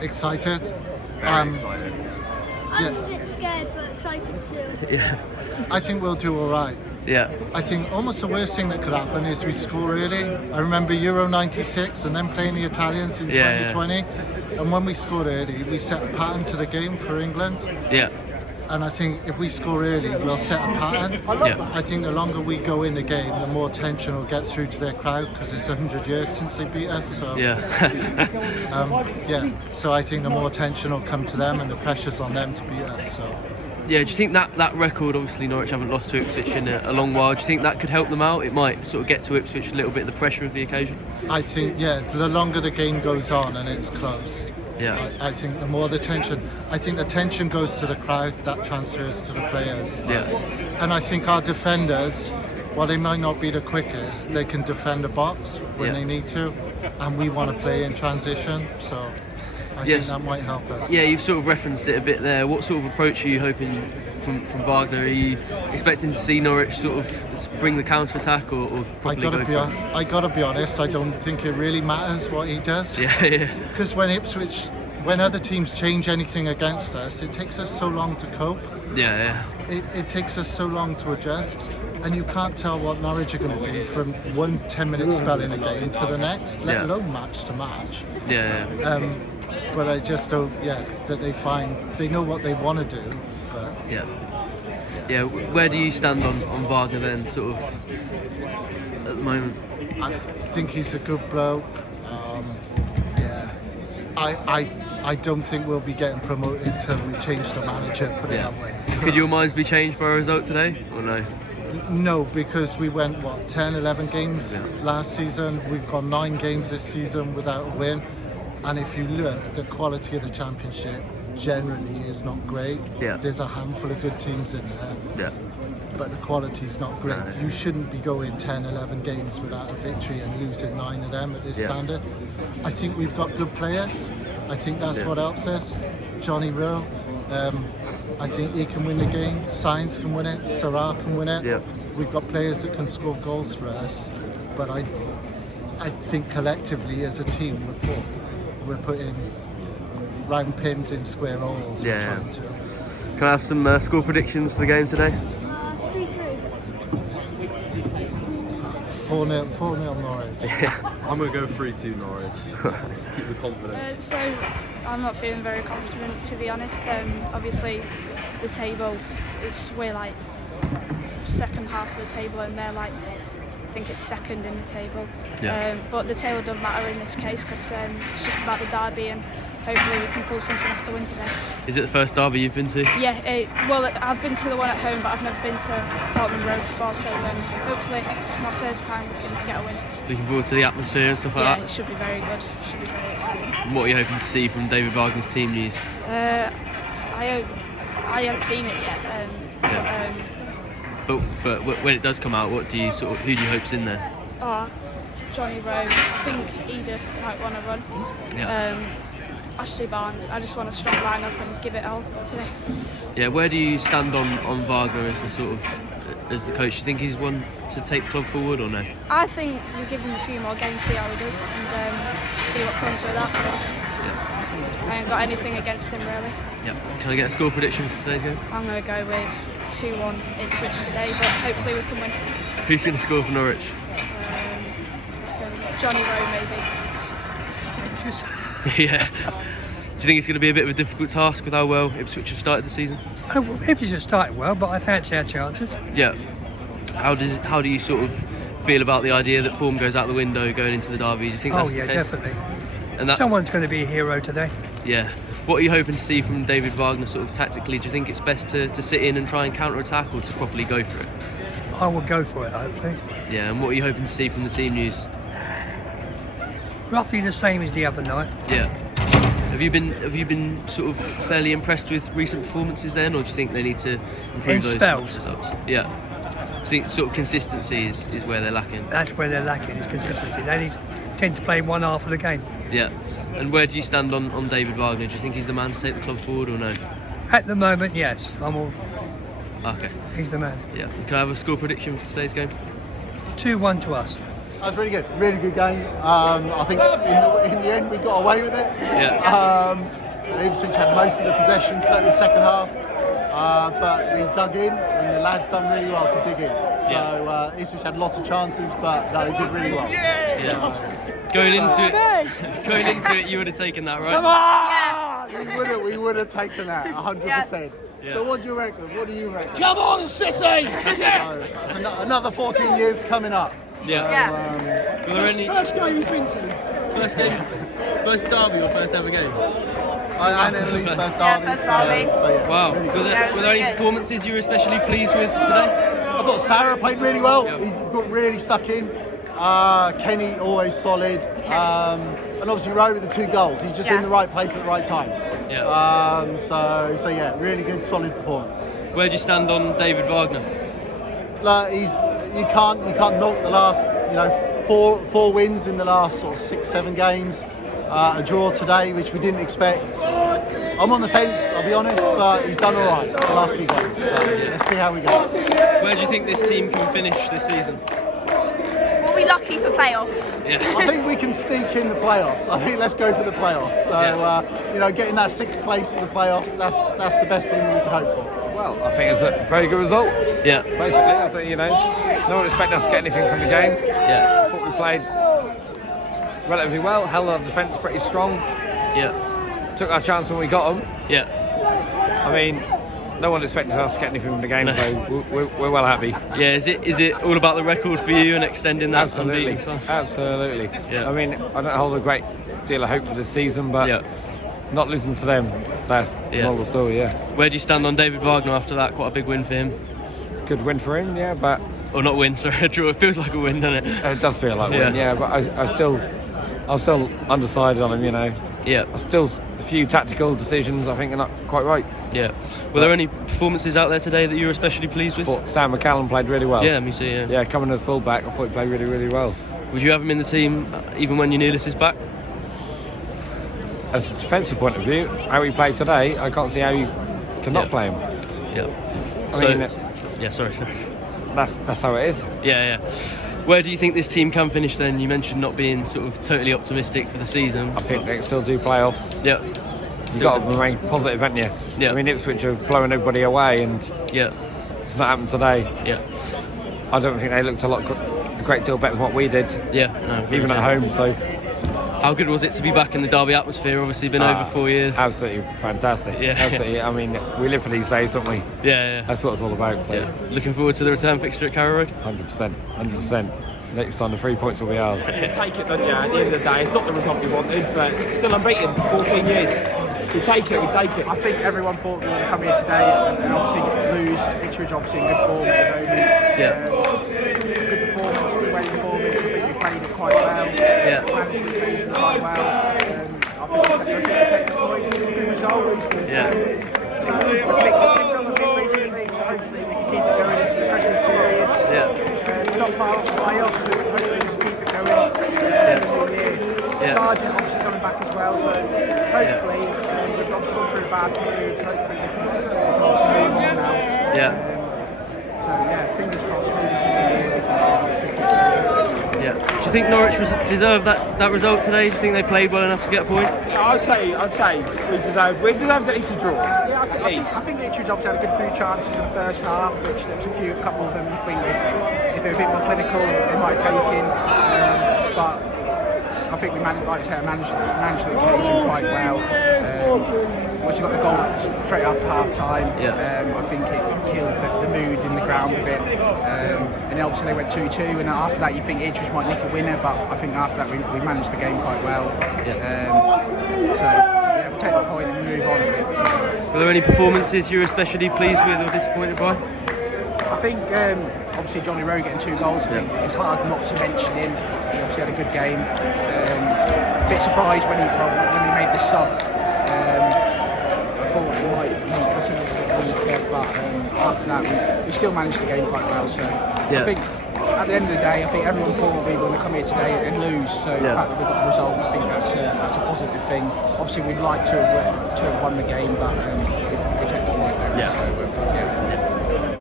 Excited. Very excited. I'm a bit scared, but excited too. Yeah. I think we'll do all right. Yeah. I think almost the worst thing that could happen is we score early. I remember Euro 96 and then playing the Italians in 2020. And when we scored early, we set a pattern to the game for England. Yeah. And I think if we score early, we'll set a pattern. Yeah. I think the longer we go in the game, the more tension will get through to their crowd because it's 100 years since they beat us. So, Yeah. So I think the more tension will come to them and the pressure's on them to beat us. So. Yeah, do you think that record, obviously Norwich haven't lost to Ipswich in a long while, do you think that could help them out? It might sort of get to Ipswich a little bit, the pressure of the occasion? I think, the longer the game goes on and it's close, Yeah. I think the more the tension, I think the tension goes to the crowd, that transfers to the players. Yeah. And I think our defenders, while they might not be the quickest, they can defend a box when they need to, and we want to play in transition, so I think that might help us. Yeah, you've sort of referenced it a bit there. What sort of approach are you hoping from Wagner? Are you expecting to see Norwich sort of bring the counter-attack or probably go for it? I gotta be honest, I don't think it really matters what he does. Yeah. Because when other teams change anything against us, it takes us so long to cope. Yeah. It takes us so long to adjust, and you can't tell what Norwich are going to do from one 10-minute spell in a game to the next, let alone match to match. Yeah. But I just don't, that they know what they want to do. But Yeah. Where do you stand on Wagner then, sort of, at the moment? I think he's a good bloke. I don't think we'll be getting promoted until we've changed the manager, put it that way. Could your minds be changed by a result today, or no? No, because we went, 10, 11 games last season. We've gone 9 games this season without a win. And if you look, the quality of the Championship generally is not great. Yeah. There's a handful of good teams in there. Yeah. But the quality's not great. No. You shouldn't be going 10, 11 games without a victory and losing 9 of them at this standard. I think we've got good players. I think that's what helps us. Johnny Rowe, I think he can win the game. Sainz can win it. Sarah can win it. Yeah. We've got players that can score goals for us. But I think collectively as a team we're putting round pins in square holes. We're trying to. Can I have some score predictions for the game today? 3-3. 4-0 Norwich. I'm going to go 3-2 Norwich. Keep the confidence. So I'm not feeling very confident, to be honest. Obviously the table, we're like second half of the table and they're like, I think it's second in the table. But the table doesn't matter in this case because it's just about the derby and hopefully we can pull something off to win today. Is it the first derby you've been to? Yeah, I've been to the one at home, but I've never been to Portman Road before, so hopefully it's my first time we can get a win. Looking forward to the atmosphere and stuff like that? Yeah, it should be very good. It should be very exciting. And what are you hoping to see from David Wagner's team news? I haven't seen it yet. But when it does come out, who do you hope's in there? Johnny Rowe. I think Eda might want to run. Yeah. Ashley Barnes. I just want a strong lineup and give it all today. Yeah. Where do you stand on Wagner as the coach? Do you think he's one to take the club forward or no? I think we give him a few more games, see how he does, and see what comes with that. Yeah. I ain't got anything against him really. Yeah. Can I get a score prediction for today's game? I'm going to go with 2-1 Ipswich today, but hopefully we can win. Who's going to score for Norwich? Johnny Rowe maybe. Yeah. Do you think it's going to be a bit of a difficult task with how well Ipswich have started the season? Ipswich have started well, but I fancy our chances. Yeah. How do you sort of feel about the idea that form goes out the window going into the derby? Do you think that's the case? Definitely. And someone's going to be a hero today. Yeah. What are you hoping to see from David Wagner sort of tactically? Do you think it's best to sit in and try and counter-attack or to properly go for it? I will go for it, hopefully. Yeah, and what are you hoping to see from the team news? Roughly the same as the other night. Yeah. Have you been sort of fairly impressed with recent performances then, or do you think they need to improve those spells? Results? Yeah. Do you think sort of consistency is where they're lacking? That's where they're lacking, is consistency. They tend to play one half of the game. Yeah. And where do you stand on David Wagner? Do you think he's the man to take the club forward or no? At the moment, yes. Okay. He's the man. Yeah. Can I have a score prediction for today's game? 2-1 to us. That was really good game. I think in the end we got away with it. Yeah. Ipswich had most of the possession, certainly second half, but we dug in and the lads done really well to dig in. So Ipswich had lots of chances, but no, they did really well. Yeah. Going into it, you would have taken that, right? Come on! We would have taken that 100%. Yeah. So what do you reckon? What do you reckon? Come on, City! So, it's another 14 years coming up. So, Were there any First game he's been to. first derby or first ever game? And Emily's first derby. first derby. So yeah. Wow. Really Were good. there any performances you were especially pleased with today? I thought Sarah played really well. Yeah. He got really stuck in. Kenny always solid. And obviously Rowe with the 2 goals. He's just in the right place at the right time. Yeah. So yeah, really good, solid performance. Where do you stand on David Wagner? Like, you can't knock the last 4 wins in the last sort of 6-7 games. A draw today, which we didn't expect. I'm on the fence, I'll be honest, but he's done all right the last few games. So let's see how we go. Where do you think this team can finish this season? We'll be lucky for playoffs. Yeah. I think we can sneak in the playoffs. I think let's go for the playoffs. So getting that 6th place for the playoffs, that's the best thing we could hope for. Well, I think it's a very good result. Yeah. Basically, no one expected us to get anything from the game. Yeah. I thought we played relatively well, held our defence pretty strong. Yeah. Took our chance when we got them. Yeah. I mean, no one expected us to get anything from the game, so we're well happy. Yeah. Is it all about the record for you and extending that? Absolutely. Absolutely. Yeah. I mean, I don't hold a great deal of hope for this season, but not losing to them, that's the moral of the story. Yeah. Where do you stand on David Wagner after that? Quite a big win for him. It's a good win for him, yeah, but. Or not win, sorry, a draw. It feels like a win, doesn't it? It does feel like a win, yeah, but I was still undecided on him, Yeah. Still a few tactical decisions I think are not quite right. Yeah. Were there any performances out there today that you were especially pleased with? I thought Sam McCallum played really well. Yeah, me too, yeah. Yeah, coming as full-back, I thought he played really, really well. Would you have him in the team even when you knew this is back? As a defensive point of view, how he played today, I can't see how you cannot play him. Yeah. I mean, sorry. That's how it is. Yeah. Where do you think this team can finish then? You mentioned not being sort of totally optimistic for the season. I think they can still do playoffs. Yeah. You've got to remain positive, haven't you? Yeah. I mean, Ipswich are blowing everybody away, and it's not happened today. Yeah. I don't think they looked a great deal better than what we did. Yeah. No, even at home. So. How good was it to be back in the derby atmosphere? Obviously, been over 4 years. Absolutely fantastic. Yeah. Absolutely. I mean, we live for these days, don't we? Yeah. That's what it's all about. So. Yeah. Looking forward to the return fixture at Canaries Road. 100%. Next time, the 3 points will be ours. You take it, don't you? At the end of the day, it's not the result we wanted, but still unbeaten. 14 years. We take it. I think everyone thought we were going to come here today and obviously lose. Ipswich obviously in good form at the moment. Good performance, good way of performance. I think we played it quite well. Managed the occasion quite well. I think we take the point. Good result. We've picked up a bit recently, so hopefully we can keep it going into the Christmas period. Not far off the playoffs, so hopefully we can keep it going into the new year. Sargent obviously coming back as well, so hopefully we've obviously gone through bad periods. Hopefully we can obviously move on now. So fingers crossed, moving to the new year. Yeah. Do you think Norwich deserved that result today? Do you think they played well enough to get a point? I'd say we deserve at least a draw. Yeah, I think Ipswich obviously had a good few chances in the first half, which there was a couple of them you think if they were a bit more clinical, they might have taken. But I think we managed the occasion quite well. Once you got the goal straight after half time, I think it killed the mood in the ground a bit. And obviously they went 2-2, and after that you think Ipswich might nick a winner, but I think after that we managed the game quite well. We'll take the point and move on a bit. Were there any performances you were especially pleased with or disappointed by? I think obviously Johnny Rowe getting 2 goals, it's hard not to mention him. He obviously had a good game. A bit surprised when he made the sub. I thought he might make us a little bit weaker, but after that we still managed the game quite well. So I think at the end of the day, I think everyone thought we were going to come here today and lose. So the fact that we got the result, I think that's a positive thing. Obviously we'd like to have won the game, but we take the point there. So,